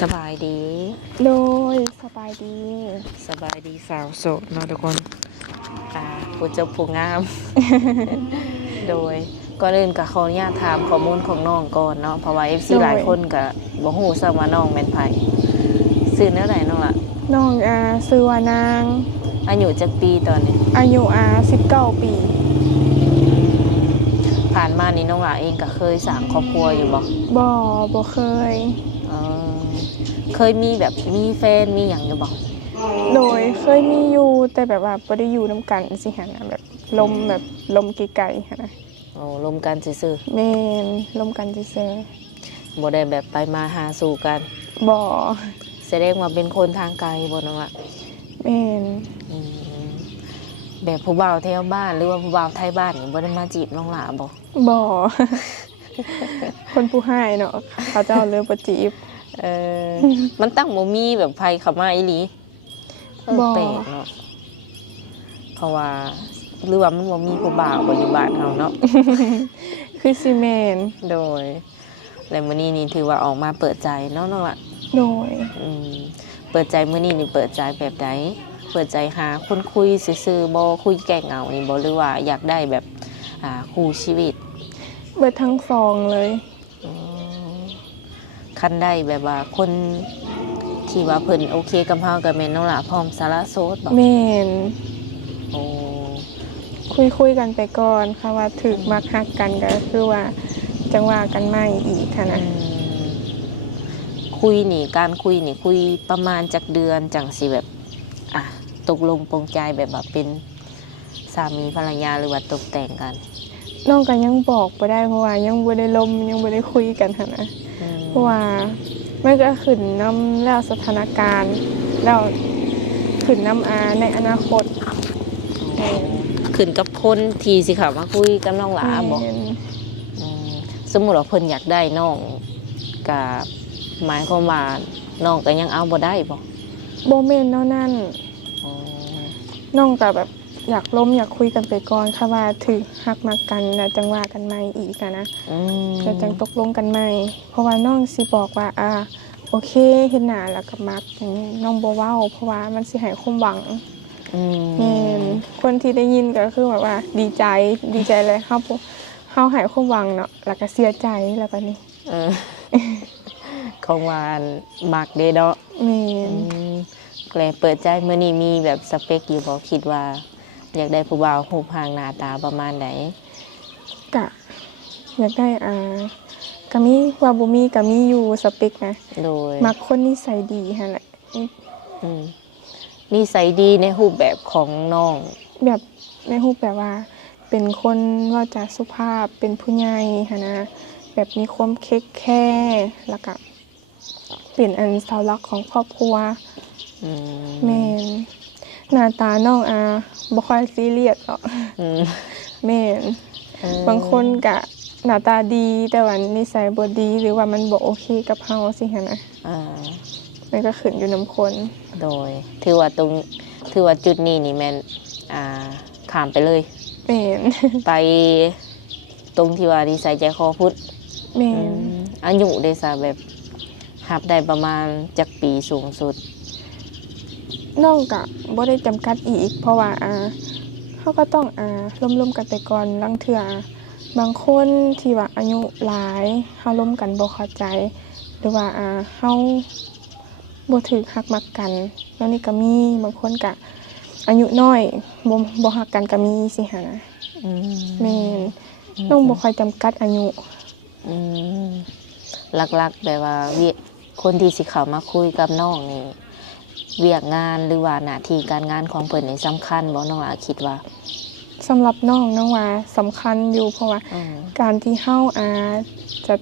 สบายดีโดยสบายดี สบายดีสาวโสดเนาะทุกคนผู้เจ้าผู้งาม โดยก่อนอื่นก็ขออนุญาตถามข้อมูลของน้องก่อนเนาะเพราะว่า FC หลายคนก็บ่ฮู้ซ้ำว่าน้องแม่นไผชื่อแนวใดน้องล่ะน้องชื่อว่านางอายุจักปีตอนนี้อายุ19 ปีผ่านมานี่น้องล่ะเองก็เคยสร้างครอบครัวอยู่บ่บ่เคยเออเคยมีแบบมีแฟนมีหยังอยู่บ่โดยเคยมีอยู่แต่แบบว่าบ่ได้อยู่นำกันสิหั่นน่ะแบบลมไกลๆหั่นน่ะโอ้ร่วมกันซื่อแม่นลมกันซื่อๆบ่ได้แบบไปมาหาสู่กันๆบ่แสดงว่าเป็นคนทางไกลบ่น้องล่ะแม่นแบบผู้บ่าวแถวบ้านหรือว่าผู้บ่าวไทยบ้านนี่บ่ได้มาจีบน้องหลาบ่บ่ คนผู้ให้เนาะเขาเจ้าเลยบ่จีบมันตั้งบ่มีแบบไผเข้ามาอีหลีบ่แปลกเนาะเพราะว่าหรือว่ามันบ่มีผู้บ่าวบ่อยู่บ้านเฮาเนาะ คือสิแม่นโดยแล้วมื้อนี้นี่ถือว่าออกมาเปิดใจเนาะน้องล่ะโดยเปิดใจมื้อนี้นี่เปิดใจแบบใดเปิดใจหาคนคุยซื่อๆบ่คุยแก้เหงานี่บ่หรือว่าอยากได้แบบคู่ชีวิตเบิดทั้งสองเลยคันได้แบบว่าคนที่ว่าเพิ่นโอเคกับเฮาก็แม่นน้องล่ะพร้อมสารโสดบ่แม่นโอ้คุยกันไปก่อนค่ะว่าถึกมักฮักกันก็คือว่าจังว่ากันใหม่อีกค่ะนะคุยนี่การคุยนี่คุยประมาณจักเดือนจังสิแบบตกลงปรงใจแบบว่าเป็นสามีภรรยาหรือว่าตกแต่งกันน้องก็ยังบอกบ่ได้เพราะว่ายังบ่ได้ลมยังบ่ได้คุยกันหั่นนะเพราะว่ามันก็ขึ้นนำแล้วสถานการณ์แล้วขึ้นนำในอนาคตขึ้นกับคนที่สิเข้ามาคุยกับน้องหลาบ่สมมุติว่าเพิ่นอยากได้น้องก็หมายความว่าน้องก็ยังเอาบ่ได้บ่แม่นแนวนั้นน้องก็แบบอยากล้มอยากคุยกันไปก่อนค่ะว่าถึกฮักมักกันแล้วจังว่ากันใหม่อีกนะแล้วจังตกลงกันใหม่เพราะว่าน้องสิบอกว่าโอเคเฮ็ดหน้าแล้วก็มักอย่างนี้น้องบ่เว้าเพราะว่ามันสิให้ความหวังแม่นคนที่ได้ยินก็คือแบบว่าดีใจเลยเฮาให้ความหวังเนาะแล้วก็เสียใจแล้วบัดนี้ของหวานมักเด้เนาะแม่นแลเปิดใจมื้อนี้มีแบบสเปคอยู่บ่คิดว่าอยากได้ผู้บ่าวรูปร่างหน้าตาประมาณใดก็อยากได้ก็มีว่าบ่มีก็มีอยู่สเปคนะโดยมักคนนิสัยดีหั่นแหละนิสัยดีในรูปแบบของน้องแบบในรูปแบบว่าเป็นคนว่าจะสุภาพเป็นผู้ใหญ่หั่นนะแบบมีความเค้กแค่แล้วก็เป็นเสาหลักของครอบครัวแม่นหน้าตาน้องบ่ค่อยซีเรียสหรอกแม่นบางคนก็หน้าตาดีแต่ว่านิสัยบ่ดีหรือว่ามันบ่โอเคกับเฮาสิหั่นนะมันก็ขึ้นอยู่นำคนโดยถือว่าจุดนี้นี่แม่นข้ามไปเลยแม่นไปตรงที่ว่านิสัยใจคอพุทธแม่นอายุได้ซะแบบรับได้ประมาณจักปีสูงสุดน้องก็บ่ได้จำกัดอีกเพราะว่าเฮาก็ต้องร่วมกันไปก่อนลางเทื่อบางคนที่ว่าอายุหลายเฮาร่วมกันบ่เข้าใจหรือว่าเฮาบ่ถูกฮักมักกันแล้วนี่ก็มีบางคนก็อายุน้อยบ่ฮักกันก็มีสิหั่นนะแม่นน้องบ่ค่อยจำกัดอายุหลักๆแบบว่าคนที่สิเข้ามาคุยกับน้องนี่เวียกงานหรือว่าหน้าที่การงานของเพิ่นนี่สำคัญบ่น้องคิดว่าสำหรับน้องว่าสำคัญอยู่เพราะว่าการที่เฮาจะ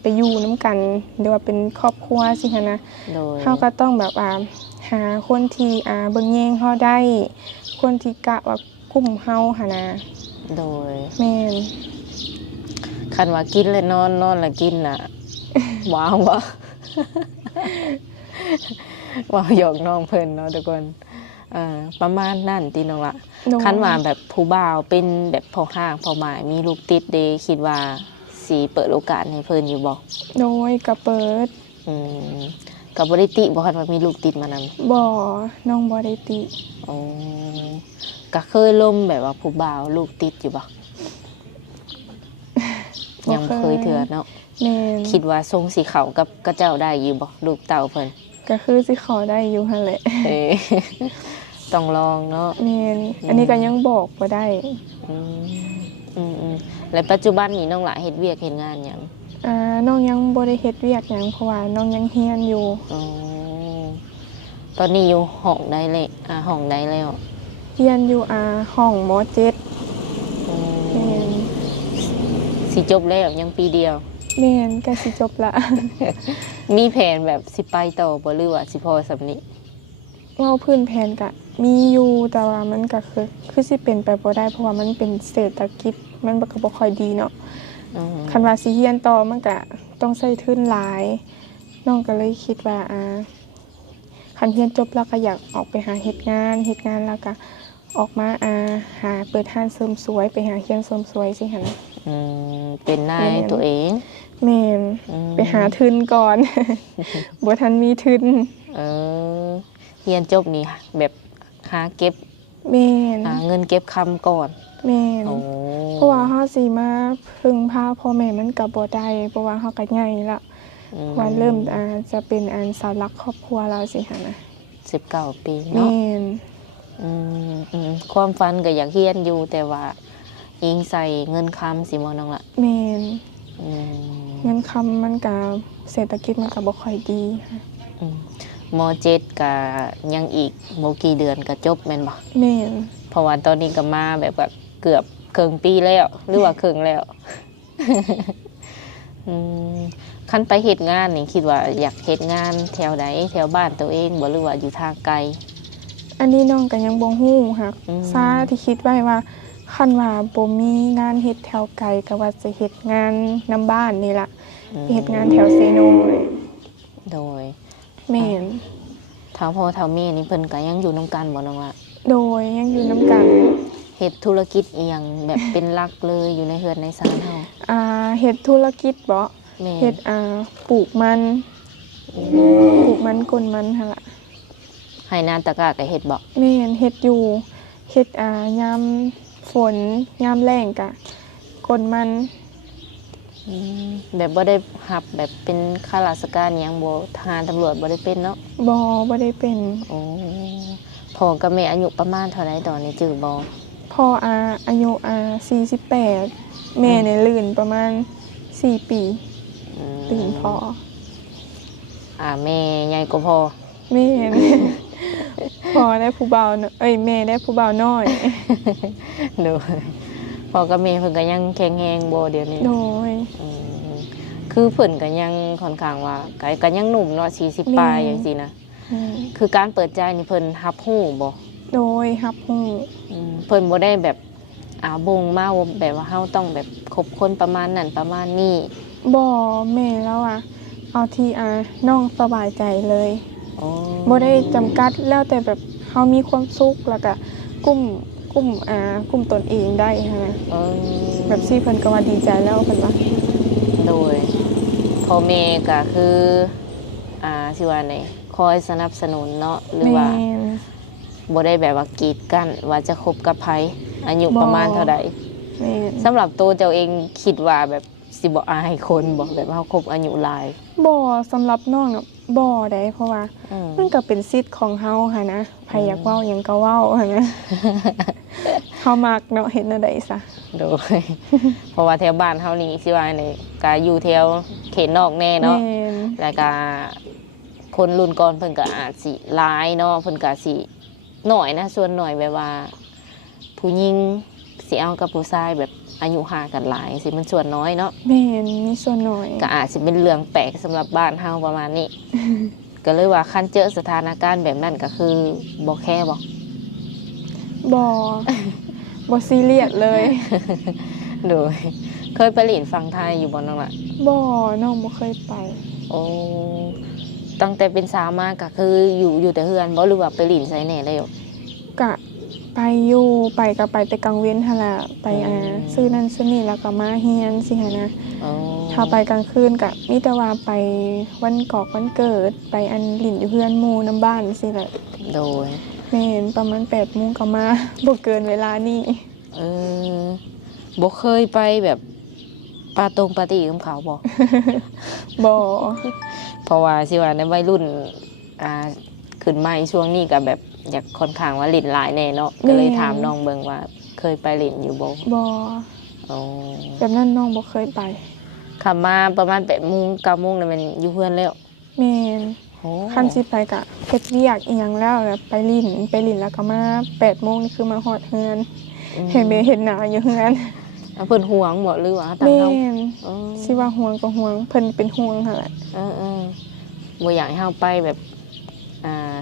ไปอยู่นำกันหรือว่าเป็นครอบครัวสิหั่นนะเฮาก็ต้องแบบหาคนที่เบิ่งแยงเฮาได้คนที่กะว่ากุมเฮาหั่นนะโดยแม่นคันว่ากินแล้วนอนแล้วกินน่ะว้าวบ่ว่าหยอกน้องเพิ่นเนาะทุกคนประมาณนั้นติน้องละคันว่าแบบผู้บ่าวเป็นแบบพ่อห้างพ่อหมายมีลูกติดเด้คิดว่าสิเปิดโอกาสให้เพิ่นอยู่บ่โดยก็เปิด อืมก็บ่ได้ติบ่คันว่ามีลูกติดมานำ บ่น้องบ่ได้ติ อ๋อก็เคยล่มแบบว่าผู้บ่าวลูกติดอยู่บ่ บ่ ยังเคยเถื่อเนาะ แม่น คิดว่าทรงสีเขากับกระเจ้าได้อยู่บ่ลูกเต่าเพิ่น ก็คือสิขอได้อยู่หั่นแหละ เอ้ย ต้องลองเนาะ แม่นอันนี้ก็ยังบอกบ่ได้ อืมแล้วปัจจุบันนี้น้องหละเฮ็ดเวียกเฮ็ดงานหยัง น้องยังบ่ได้เฮ็ดเวียกหยังเพราะว่าน้องยังเรียนอยู่ อ๋อตอนนี้อยู่ห้องใดเลยห้องใดแล้ว เรียนอยู่ห้องมเจ็ด อื แม่ ม น สิจบแล้วยังปีเดียว แม่นก็สิจบละ มีแผนแบบสิไปต่อบ่หรือว่าสิพอสำนี้ เว้าพื้นแผนก็มีอยู่แต่ว่ามันก็คือสิเป็นไปบ่ได้เพราะว่ามันเป็นเศรษฐกิจมันก็บ่ค่อยดีเนาะ อืม คันว่าสิเรียนต่อมันก็ต้องใช้ทุนหลายน้องก็เลยคิดว่าคันเรียนจบแล้วก็อยากออกไปหาเฮ็ดงานแล้วก็ออกมาหาเปิดร้านเสริมสวยไปหาเรียนเสริมสวยสิหั่นนะ เป็นนายตัวเอง แม่น อืม ไปหาทุนก่อน บ่ทันมีทุน เออเรียนจบนี่แบบหาเก็บ แม่น หาเงินเก็บคำก่อน แม่น โอ้ เพราะว่าเฮาสิมาพึ่งพาพ่อแม่มันก็บ่ได้เพราะว่าเฮาก็ใหญ่แล้วว่าเริ่มจะเป็นเสาหลักครอบครัวเราสิหั่นนะ 19 ปีเนาะ แม่น ความฝันก็อยากเรียนอยู่แต่ว่ายิงใส่เงินคำสิมอน้องละ แม่น อืม เงินคำมันก็เศรษฐกิจมันก็บ่ค่อยดีค่ะ อืมมเจ็ดก็ยังอีกโมกี่เดือนก็จบแม่นบ่ แม่น เพราะว่าตอนนี้ก็มาแบบว่าเกือบครึ่งปีแล้วหรือว่าครึ่งแล้ว อืมคันไปเฮ็ดงานนี่คิดว่าอยากเฮ็ดงานแถวใดแถวบ้านตัวเองบ่หรือว่าอยู่ทางไกล อันนี้น้องก็ยังบ่ฮู้ค่ะ อืม ซาที่คิดไว้ว่าคันว่าบ่มีงานเฮ็ดแถวไกลก็ว่าจะเฮ็ดงานนํบ้านนี่ล่ะเฮ็ดงานแถวเซโนเลย โดย แม่น เท่าพ่อเท่าแม่นี่เพิ่นก็ยังอยู่นำกันบ่น้องละ โดยยังอยู่นํกัน เฮ็ดธุรกิจอีหยังแบบเป็นหลักเลยอยู่ในเฮือนในซานเฮา เฮ็ดธุรกิจบ่ แม่ เฮ็ดปลูกมันกลมันหั่นล่ะ ให้นาตะกะก็เฮ็ดบ่ แม่นเฮ็ดอยู่เฮ็ดยามฝนยามแล้งก็กลมัน แบบบ่ได้รับแบบเป็นข้าราชการหยังบ่ทหารตำรวจบ่ได้เป็นเนาะ บ่ได้เป็น โอ้พ่อกับแม่อายุประมาณเท่าไหร่ตอนนี้จื้อบ่ พ่ออายุ48แม่เนี่ยลื่นประมาณ4 ปี อืม ตื่นพ่อ แม่ใหญ่กว่าพ่อ แม่น พ่อได้ผู้บ่าวน้อยแม่ได้ผู้บ่าวน้อย โดยพ่อกับแม่เพิ่นก็ยังแข็งแรงบ่เดี๋ยวนี้ โดย อืมคือเพิ่นก็ยังค่อนข้างว่าก็ยังหนุ่มเนาะ40ปลายจังซี่นะ อืม คือการเปิดใจนี่เพิ่นรับรู้บ่ โดยรับรู้ เพิ่นบ่ได้แบบบ่งมาว่าแบบว่าเฮาต้องแบบคบคนประมาณนั้นประมาณนี้ บ่แม่แล้วเอาที่น้องสบายใจเลย อ๋อ บ่ได้จำกัดแล้วแต่แบบเฮามีความสุขแล้วก็กุ้มตนเองได้ฮะ เออ แบบซี่เพิ่นก็ว่าดีใจแล้วเพิ่นว่า โดยพ่อแม่ก็คือสิว่าไดคอยสนับสนุนเนาะหรือ แม่ ว่าน บ่ได้แบบว่ากีดกั้นว่าจะคบกับไผอายุประมาณเท่าใด แม่น สำหรับตัวเจ้าเองคิดว่าแบบสิบ่อายคนบ่แบบเฮาคบอายุหลาย บ่สำหรับน้องน่ะบ่ได้เพราะว่า อืม มันก็เป็นสิทธิ์ของเฮาค่ะนะไผอยากเว้าหยังก็เว้าค่ะนะ เฮามักเนาะเฮ็ดแนวใดซะ โดย เพราะว่าแถวบ้านเฮานี่สิว่านี่ก็อยู่แถวเขตนอกแน่เนาะ แม่น แล้วก็คนรุ่นก่อนเพิ่นก็อาจสิหลายเนาะเพิ่นก็สิน้อยนะส่วนน้อยแบบว่า ผู้หญิงสิเอากับผู้ชายแบบอายุห่างกันหลายสิมันส่วนน้อยเนาะ แม่นมีส่วนน้อย ก็อาจสิเป็นเรื่องแปลกสำหรับบ้านเฮาประมาณนี้ ก็เลยว่าคันเจอสถานการณ์แบบนั้นก็คือบ่แค่บ่ บ่ บ่ซีเรียสเลย โดยเคยไปเรียนฟังไทยอยู่บ่น้องล่ะ บ่น้องบ่เคยไป โอ้ตั้งแต่เป็นสาวมาก็คืออยู่แต่เฮือนบ่หรือว่าไปเรียนไสแหน่แล้ว กะไปอยู่ไปก็ไปแต่กลางเว้นหั่นล่ะไป ซื้อนั่นซื้อนี่แล้วก็มาเฮียนสิหั้นนะ อ๋อ ถ้าไปกลางคืนก็มีแต่ว่าไปวันกอกวันเกิดไปอันหลินอยู่เพื่อนหมู่น้ำบ้านสิแหละ โดย แม่นประมาณ8 โมงก็มา บ่เกินเวลานี้ เออบ่เคยไปแบบปาตรงปาร์ตี้กับเขาบ่ บ่ เพราะว่าสิว่าในวัยรุ่นอ่าขึ้นมาในช่วงนี้ก็แบบอยากค่อนข้างว่าเล่นหลายแน่เนาะก็เลยถามน้องเบิ่งว่าเคยไปเล่นอยู่บ่ บ่ อ๋อ แบบนั้นน้องบ่เคยไป ขับมาประมาณ8 โมง 9 โมงน่ะมันอยู่เพื่อนแล้ว แม่น โอ้ คันสิไปก็เฮ็ดเวียกอีหยังแล้วแบบไปลิ้นแล้วก็มา8 โมงนี่คือมาฮอดเฮือน เห็นแม่เห็นหน้าอยู่เฮือน เพิ่นห่วงบ่หรือว่าตาม แม่ เฮาน อ๋อ สิว่าห่วงก็ห่วงเพิ่นเป็นห่วงหั่นแหละ เออบ่อยากให้เฮาไปแบบ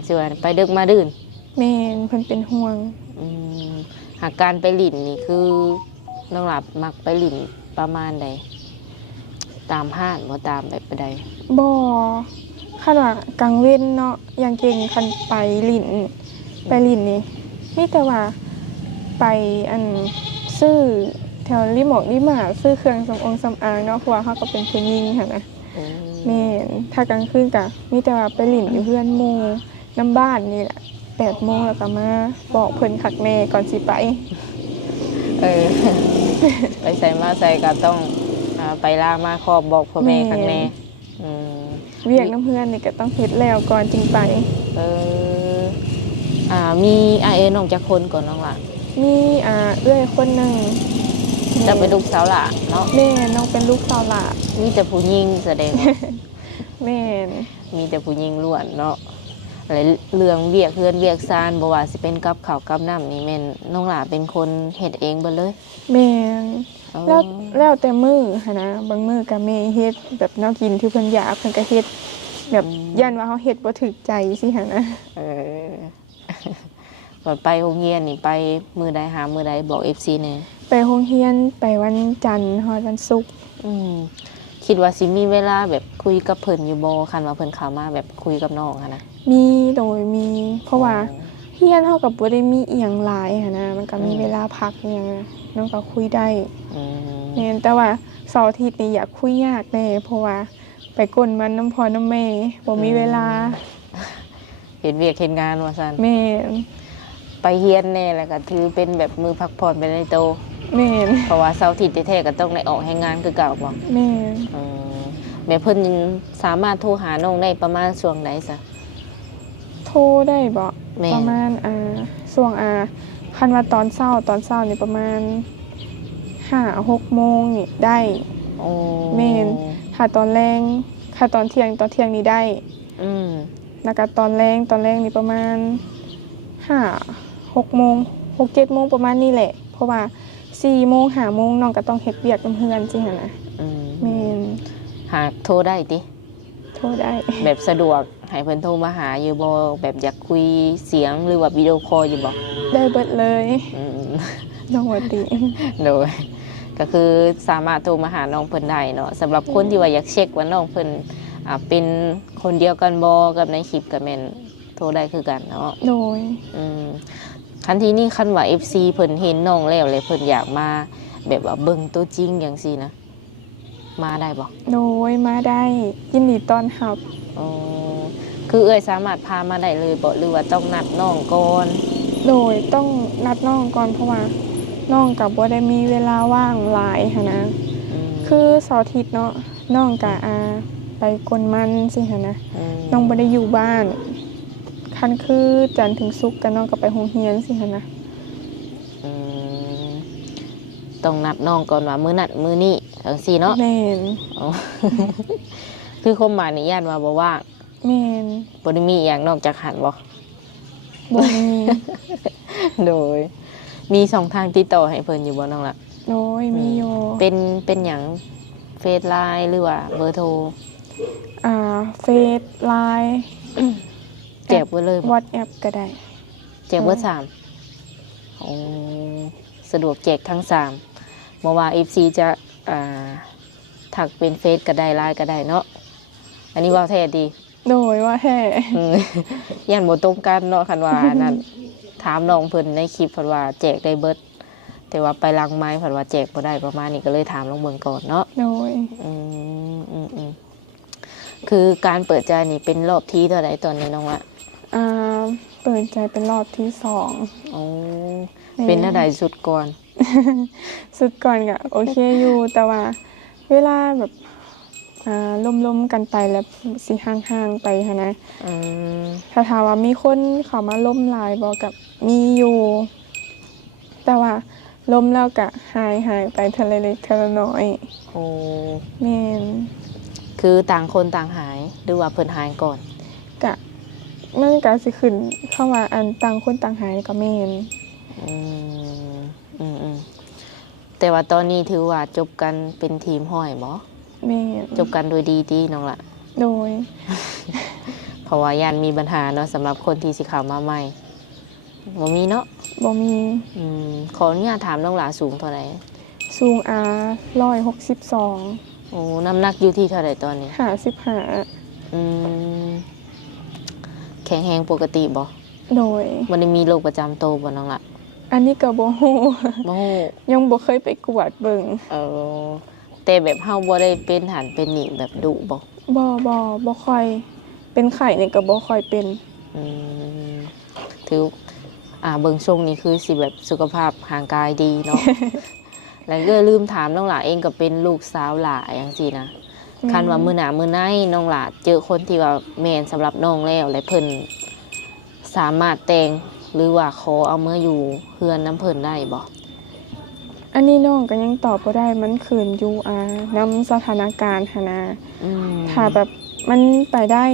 สิว่าไปดึกมาดื่น แม่นเพิ่นเป็นห่วง อืมหากการไปหลินนี่คือน้องหลับมักไปหลินประมาณใดตามห้างบ่ตามแบบใด บ่คันว่ากลางเว้นเนาะอย่างเก่งคันไปลิ้นนี่มีแต่ว่าไปอันซื้อแถวริมอกริมาซื้อเครื่องสำอางเนาะเพราะว่าเฮาก็เป็นผู้หญิงหั่นนะ อืม แม่นถ้ากลางคืนก็มีแต่ว่าไปลิ้นอยู่เพื่อนหมู่น้ำบ้านนี่แหละ8 โมงแล้วก็มาบอกเพิ่นคักแน่ก่อนสิไป เออ ไปใส่มาใส่ก็ต้องไปลามาขอบบอกพ่อแม่ข้างแน่อืม เวียกน้ำเพื่อนนี่ก็ต้องเฮ็ดแล้วก่อนจึงไป เออมีน้องจักคนก่อนน้องล่ะ มีเอื้อยคนหนึง จะเป็นลูกสาวหล่ะเนาะ แม่น้องเป็นลูกสาวหลา มีแต่ผู้หญิงแสดงว่า แม่น มีแต่ผู้หญิงล้วนเนาะอะไรเรื่องเวียกเฮือนเวียกซานบ่ว่าสิเป็นกับข้าวกับน้ำนี่แม่นน้องหล่าเป็นคนเฮ็ดเองเบิดเลย แม่น อ๋อ แล้วแต่มื้อหันนะบางมื้อก็แม่เฮ็ดแบบแนวกินที่เพิ่นอยากเพิ่นก็เฮ็ดแบบยันว่าเฮาเฮ็ดบ่ถูกใจสิหันนะ เออ วันไปโรงเรียนนี่ไปมือใดหามือใดบอก FC แหน่ ไปโรงเรียนไปวันจันทร์ฮอดวันศุกร์ อืมคิดว่าสิมีเวลาแบบคุยกับเพิ่นอยู่บ่คันว่าเพิ่นเข้ามาแบบคุยกับน้องอะนะ มีโดยมีเพราะว่าเรียนเฮาก็บ่ได้มีอีหยังหลายหันนะมันก็มีเวลาพักอหยังนะน้องก็คุยได้ อืม แม่นแต่ว่าเสาร์อาทิตย์นี่อยากคุยยากแน่เพราะว่าไปกลมันน้ำพ่อน้ำแม่บ่มีเวลา เฮ็ดเวียกเฮ็ดงานว่าซั่น แม่น ไปเรียนแน่แล้วก็ถือเป็นแบบมือพักผ่อนไปในโต แม่น เพราะว่าเสาร์อาทิตย์แท้ๆก็ต้องได้ออกให้งานคือเก่าบ่ แม่น อืมแม่เพิ่นสามารถโทรหาน้องได้ประมาณช่วงใดซะ โทรได้บ่ แม่ ประมาณช่วงคันว่าตอนเช้านี่ประมาณ5-6 โมงนี่ได้ โอ้ แม่น ถ้าตอนแรงถ้าตอนเที่ยงนี่ได้ อืม แล้วก็ตอนแรงนี่ประมาณ5-6 โมง6-7 โมงประมาณนี้แหละ เพราะว่า4 โมง5 โมงน้องก็ต้องเฮ็ดเวียกนำเฮือนสิหั่นน่ะ อืม แม่น หากโทรได้ติ โทรได้ แบบสะดวกให้เพิ่นโทรมาหาอยู่บ่แบบอยากคุยเสียงหรือว่าวิดีโอคอลอยู่บ่ ได้เบิดเลย อืม น้องว่าติ โดยก็คือสามารถโทรมาหาน้องเพิ่นได้เนาะสำหรับคนที่ว่าอยากเช็คว่าน้องเพิ่นเป็นคนเดียวกันบ่กับในคลิปก็แม่นโทรได้คือกันเนาะ โดย อืมคันที่นี่คันว่า FC เพิ่นเห็นน้องแล้วเลยเพิ่นอยากมาแบบว่าเบิ่งตัวจริงจังซี่นะมาได้บ่ โดยมาได้ยินดีต้อนรับ อ๋อคือเอ้ยสามารถพามาได้เลยบ่หรือว่าต้องนัดน้องก่อน โดยต้องนัดน้องก่อนเพราะว่าน้องกับบ่ได้มีเวลาว่างหลายหันนะ ม คือเสาร์อาทิตย์เนาะน้องกับไปกลมันสิหันนะ ม น้องบ่ได้อยู่บ้าน คันคือจันทร์ถึงศุกร์ก็น้องก็ไปโรงเรียนสิหันนะ อืมต้องนัดน้องก่อนว่ามื้อนัดมื้อนี้จังซี่เนาะ แม่น อ๋อ คือความหมายนี่ย่านว่าบ่ว่าง แม่น บ่ได้มีอหย่างนอกจากหันบ่ บ่มี โดย มีสองทางติดต่อให้เพิ่นอยู่บ่น้องล่ะ โดยมีอยู่ เป็นหยังเฟซไลน์หรือว่าเบอร์โทร เฟซไลน์ แจกไว้เลยบ่ WhatsApp ก็ได้ แจกเบอร์3อ๋อสะดวกแจกทั้ง3บ่ว่า FC จะถักเป็นเฟซก็ได้ไลน์ก็ได้เนาะอันนี้เว่าแท้ดี โดยว่าแท้ อืม ย่านบ่ตรงกันเนาะคันว่าอันนั้นถามน้องเพิ่นในคลิปเพิ่นว่าแจกได้เบิด แต่ว่าไปลังไม้ผัดว่าแจกบ่ได้ประมาณนี้ก็เลยถามลงเบิ่งก่อนเนาะ โดย คือการเปิดใจนี่เป็นรอบที่เท่าไหร่ตอนนี้น้องละ อ่าเปิดใจเป็นรอบที่สอง โอ้เป็นเท่าไหร่สุดก่อน สุดก่อนก็โอเคอยู่แต่ว่าเวลาแบบล้มๆกันไปแล้วสิห่างๆไปหั้นนะ อืม ถ้าถามว่ามีคนเข้ามาล้มหลายบ่กับมีอยู่ แต่ว่าล้มแล้วก็หายไปทีละเล็กทีละน้อย โอ้ แม่น คือต่างคนต่างหายหรือว่าเพิ่นหายก่อน กะมันก็สิขึ้นเข้ามาอันต่างคนต่างหายก็แม่น อืมแต่ว่าตอนนี้ถือว่าจบกันเป็นทีมห้อยบ่ แม่น จบกันโดยดีที่น้องละ โดย เพราะว่ายันมีปัญหาเนาะสำหรับคนที่สิเข้ามาใหม่บ่มีเนาะ บ่มี ขออนุญาตถามน้องหลาสูงเท่าไหร่ สูง162 โอ้น้ำหนักอยู่ที่เท่าไหร่ตอนนี้ 55 อืมแข็งแรงปกติบ่ โดย มันได้มีโรคประจำตัวบ่น้องละ อันนี้ก็บ่ฮู้ บ่ฮู้ ยังบ่เคยไปกวดเบิ่ง เออแต่แบบเฮาบ่ได้เป็นหันเป็นนี่แบบดุบ่ บ่ค่อยเป็นไข้นี่ก็บ่ค่อยเป็น อืมถือเบิ่งทรงนี่คือสิแบบสุขภาพร่างกายดีเนาะ แล้วก็ลืมถามน้องหลาเองก็เป็นลูกสาวหลาจังซี่นะคันว่ามื้อหน้ามื้อไหนน้องหลาเจอคนที่ว่าแม่นสำหรับน้องแล้วและเพิ่นสามารถแต่งหรือว่าขอเอาเมื่ออยู่เฮือนน้ำเพิ่นได้บ่ อันนี้น้องก็ยังตอบบ่ได้มันขึ้นอยู่นำสถานการณ์หันนะ ถ้าแบบมันไปได้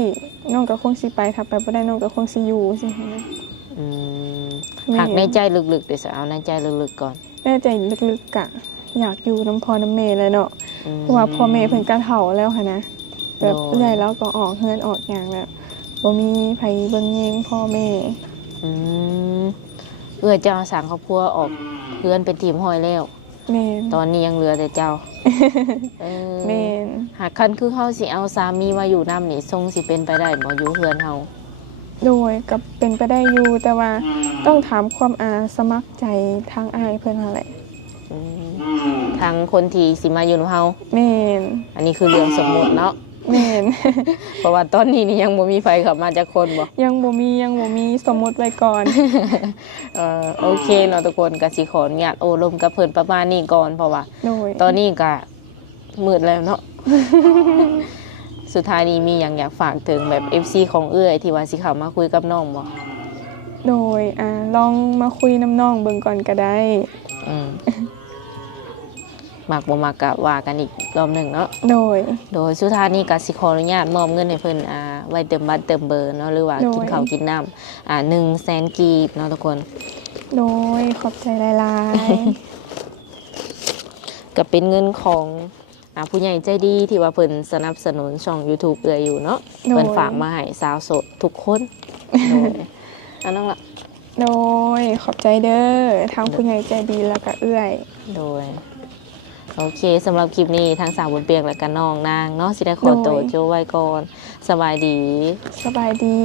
น้องก็คงสิไปถ้าไปบ่ได้น้องก็คงสิอยู่สิหั้นนะ หักในใจลึกๆเดี๋ยวจะเอาในใจลึกๆก่อน แน่ใจลึกๆกะอยากอยู่น้ำพ่อน้ำแม่เลยเนาะเพราะว่าพ่อแม่เพิ่นก็เฒ่าแล้วหันนะแบบเอื้อยแล้วก็ออกเฮือนออกหยังแล้วบ่มีไผเบิ่งแยงพ่อแม่ เอื้อเจ้าสั่งครอบครัวออกเพื่อนเป็นทีมห้อยแล้ว แม่น ตอนนี้ยังเหลือแต่เจ้า แม่น หากคันคือเฮาสิเอาสามีมาอยู่นำนี่ทรงสิเป็นไปได้บ่อยู่เฮือนเฮา โดยก็เป็นไปได้อยู่แต่ว่าต้องถามความสมัครใจทางอ้ายเพิ่นหั่นแหละ ทางคนที่สิมาอยู่นำเฮา แม่น อันนี้คือเรื่องสมมุติเนาะ แม่น เพราะว่าตอนนี้นี่ยังบ่มีไฟเข้ามาจากคนบ่ ยังบ่มีสมมุติไว้ก่อน โอเคเนาะทุกคนก็สิขออนุญาตโอ้ลมกับเพิ่นประมาณนี้ก่อนเพราะว่า โดย ตอนนี้ก็มืดแล้วเนาะ สุดท้ายนี้มีอย่างอยากฝากถึงแบบ FC ของเอื้อยที่ว่าสิเข้ามาคุยกับน้องบ่ โดยลองมาคุยน้ำน้องเบิ่งก่อนก็ได้ มักบ่มักก็ว่ากันอีกรอบหนึงเนาะ โดย โดยสุดท้ายนี้ก็สิขออนุญาตมอบเงินให้เพิ่นไว้เติมบัตรเติมเบอร์เนาะหรือว่า โดย กินข้าวกินน้ำ100,000 กีบเนาะทุกคน โดยขอบใจหลาย ก็เป็นเงินของผู้ใหญ่ใจดีที่ว่าเพิ่นสนับสนุนช่อง YouTube เอื้อยอยู่เนาะ โดย เพิ่นฝากมาให้สาวโสดทุกคนโดยอันนั้นล่ะ โดยขอบใจเด้อทางผู้ใหญ่ใจดีแล้วก็เอื้อย โดยโอเคสำหรับคลิปนี้ทางสาวบนเปียงและกันน้องนางเนาะสิได้ขอตัวโจไว้ก่อนสบายดี สบายดี